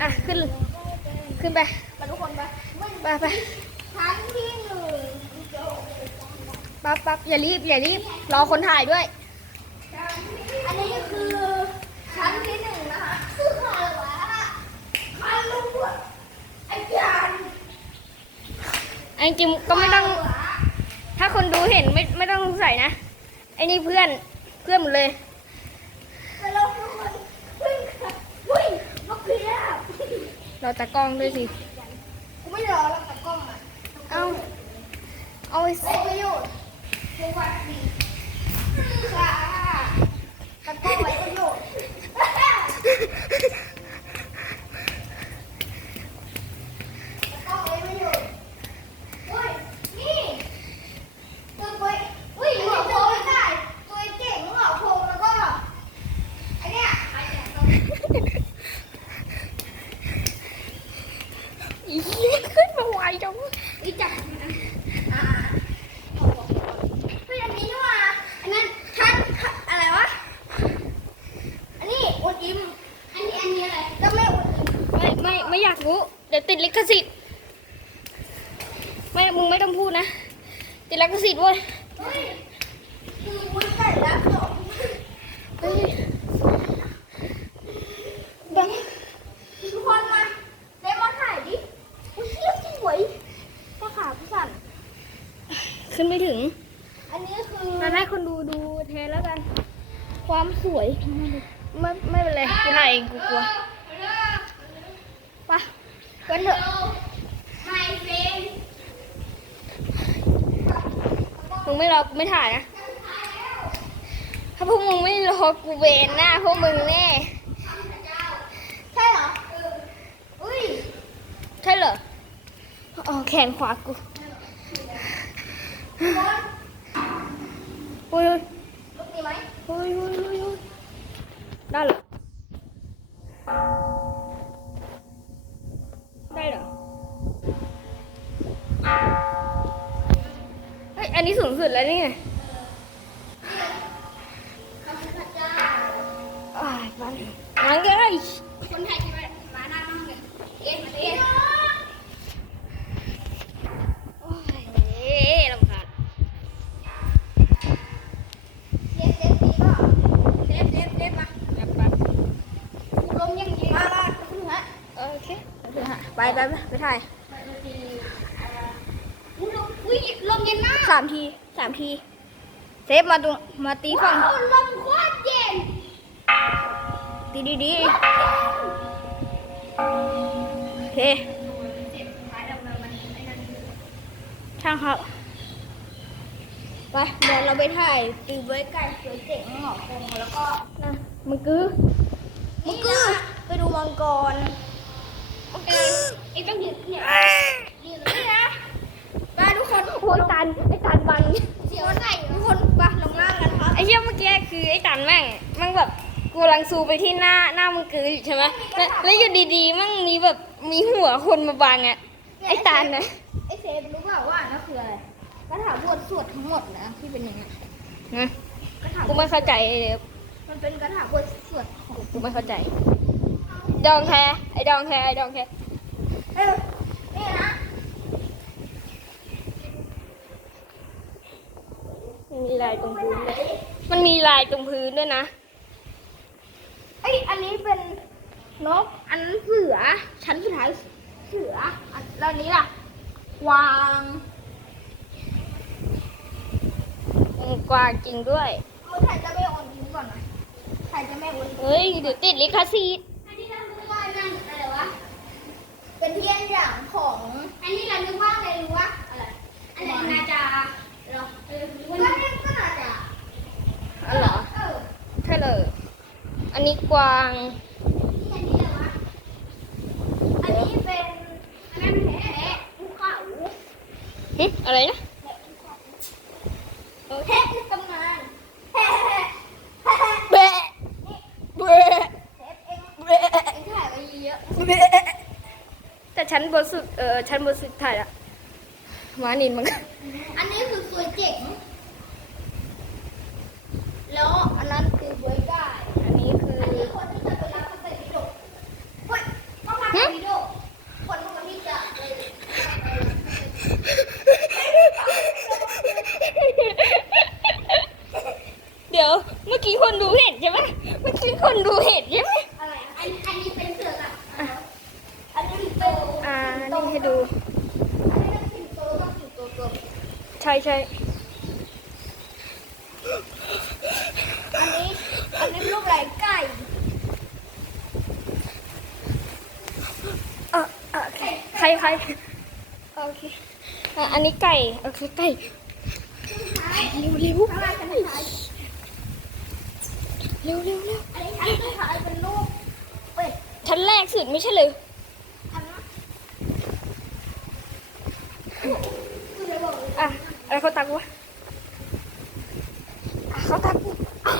อะขึ้น ขึ้นไปไปทุกคนไปไม่ไปไปชั้นที่หนึ่งปั๊บปั๊บอย่ารีบอย่ารีบรอคนถ่ายด้วย อันนี้คือชั้นที่หนึ่งนะคะคือใครวะใครรู้วะอาจารย์อันจริงๆก็ไม่ต้องวะถ้าคนดูเห็นไม่ไม่ต้องสงสัยนะไอ้นี่เพื่อนเพื่อนหมดเลย แต่เราทุกคนวิ่งวิ่งนกเพียบ รอตากล้องด้วยสิ กูไม่รอแล้วกับกล้องอะเอาเอาไว้ไอ้ประโยชน์สวัสดีค่ะตะกล้องไว้ประโยชน์ตะกล้ องไว้ประโยชน์เฮ้ยนี่ตัวตัวอุ้ยหัวโพงได้ตัวเจ๋งหัวโพงแล้วก็ไอ้เนี่ยไอ้เนี่ยตัวอีเหี้ยขึ้นมาไวจังอีจับนะอ่าเฮ้ยอันนี้นี่หว่าอันนั้นท่านอะไรวะ อันนี้อุดอิ่มอันนี้อันนี้อะไรก็ไม่อุดอิ่มไม่ไม่ไม่อยากรู้ เดี๋ยวติดลิขสิทธิ์ไม่มึงไม่ต้องพูดนะ ติดลิขสิทธิ์เว้ยเฮ้ยคือวุ้นไก่แล้วสองเฮ้ย บังทุกคนมาได้มาถ่ายดิอุ้ยเชี่ ยสวยก็ขาผู้สั่น ขึ้นไม่ถึง อันนี้คืองั้นให้คนดูดูแทนแล้วกัน ความสวย ไม่ไม่เป็นไรกูถ่ายเองกูกลัวไปะกันเถอะไฮเฟนมึงไม่รอกูไม่ถ่ายนะ ถ้าพวกมึงไม่รอกูเวนหน้าพวกมึงแน่ ใช่เหรอ อุ้ย ใช่เหรอ อ๋อแขนขวากูโอ้ยโอ้ยโอ้ยโอ้ยโอ้ยได้เหรอ ได้เหรอ เฮ้ย อันนี้สูงสุดแล้วนี่ไงอบคุณพระเจ้าอ้ายบ้านนังเอ้คนไทยที่มาหน้าน้องเลยเอ็นมาเอ็น โอ้ยเอ๊ะลำคาญ เด็ดเด็ดดีก็เด็ดเด็ดเด็ดมา แป๊บแป๊บ ลมยังดีมาบ้านคุณฮะ โอเค ไปเถอะไปไปไปไปถ่ายอุ้ยลมอุ้ยลมเย็นมากสามทีสามที เซฟมาตรงมาตีฝั่งว้าวลมโคตรเย็นตีดีดีโอเคช่างครับไปเดี๋ยวเราไปถ่ายตีไว้ไก่สวยเจ๋งหมอกคงแล้วก็นะมึงกือมึงก็ไปดูมังกร มังกรไอ้ต้องยืนเนี่ยยืนนี่นะไปทุกคนโอ้ยตันไอ้ตันบังเสียวไหนทุกคนไปลงล่างกันครับไอ้เหี้ยเมื่อกี้คือไอ้ตันแม่งแม่งแบบกูกำลังซูไปที่หน้าหน้ามึงกืออยู่ใช่ไหมแล้วแล้วอยู่ดีๆแมั่งมีแบบมีหัวคนมาบังอะไอ้ตันนะไอ้เซฟรู้เปล่าว่านั่นคืออะไรกระถาบทสวดทั้งหมดนะที่เป็นอย่างเงี้ยนะกระถากูไม่เข้าใจเลยมันเป็นกระถาบทสวดของกูไม่เข้าใจ ดองแคไอ้ดองแคไอ้ดองแคเออนี่นะมันมีลายตรงพื้นด้วยมันมีลายตรงพื้นด้วยนะไอยอันนี้เป็นนก อันนั้นเสือ ชั้นสุดท้ายเสืออันแล้วอันนี้ล่ะกวางมันกวางจริงด้วย มือถ่ายจะไม่โอนทิ้งก่อนนะถ่ายจะไม่โอน เฮ้ยเดี๋ยวติดลิขสิทธิ์ อันนี้เราคิดว่านั่นอะไรวะ เป็นเทียนอย่างของ อันนี้เราคิดว่าอะไรรู้วะอะไรอะไรนาจาเหรอเออก็เรียกก็นาจา อ๋อเหรอ เออ ใช่เลย อันนี้กวาง อันนี้อะไรวะอันนี้เป็นอันนั้นแหละภูเขาหึอะไรนะแพะในตำนานแพะแพะแพะแบะแบะเซฟเองแบะเองถ่ายไปเยอะแบะแต่ชั้นบนสุดเออชั้นบนสุดถ่ายละมานินมันก็อันนี้คือสวยเจ๋ง แล้วอันนั้นคือเบยก้า อันนี้คือ อันนี้คนที่จะไปรับเขาใส่กระจกเฮ้ยต้องมา ถ่ายวิดีโอคนคนที่จะเลย เดี๋ยว เมื่อกี้คนดูเห็นใช่ไหมเมื่อกี้ คนดูเห็นใช่ไหมอะไรอันอันนี้เป็นเสือกับอันนี้เป็นอ่านี่ให้ดู อันนี้เป็นสิงโตต้องสิงโตตัวใช่ใช่อันนี้อันนี้รูปอะไรไก่เออเออใครใครโอเคอะอันนี้ไก่โอเคไก่เร็วเร็วข้างล่างเป็นถ่ายเร็วเร็วเร็ว อันนี้อันนี้ถ่ายเป็นรูปเป็ด ชั้นแรกสุดไม่ใช่เลยอันนั้นคือจะบอกเลยอะอะไรเขาตักวะอะเขาตักอะ